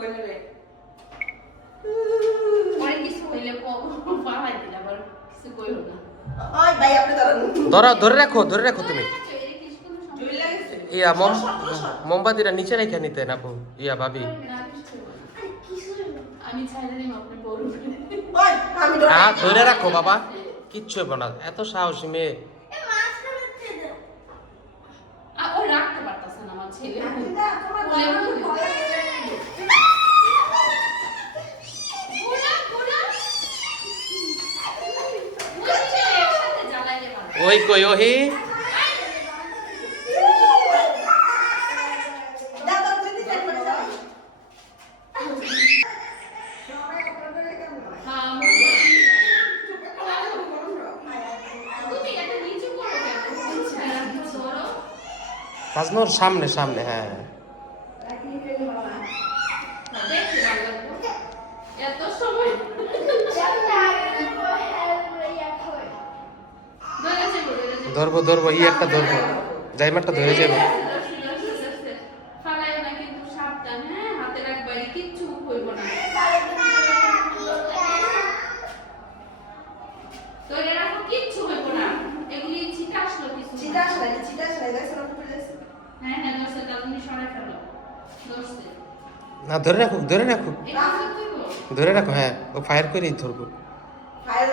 পরে কিছু হইলে পালাই দিলে আবার কিছু কইলো না। ওই ভাই আপনি ধরে রাখো তুমি। ইয়া মোমবাতিটা নিচে রেখে নিতে না ইয়া ভাবি। আমি ছাইড়া দিম আপনি বড় ওই আমি ধরে রাখো বাবা, কিচ্ছু হবে না, এত সাহসী মেয়ে। ও রাখতে পারতাছে না আমার ছেলে। ওই কই ওহি কাজনোর সামনে সামনে, হ্যাঁ এত সময় ধরবো ই একটা ধরবো, জাইমারটা ধরে যাবো। ফালাইও না কিন্তু সাবধান, হ্যাঁ হাতে রাখবা, কিচ্ছু হইব না। তো এরা কিচ্ছু হইব না, এগুলি ছিটা আসলো কিছু হ্যাঁ হ্যাঁ দোষে তার তুমি সরাই ফেলো দোষে না ধরে রাখো এটা কি হইব ধরে রাখো, হ্যাঁ ও ফায়ার করেই ধরবো। ফায়ার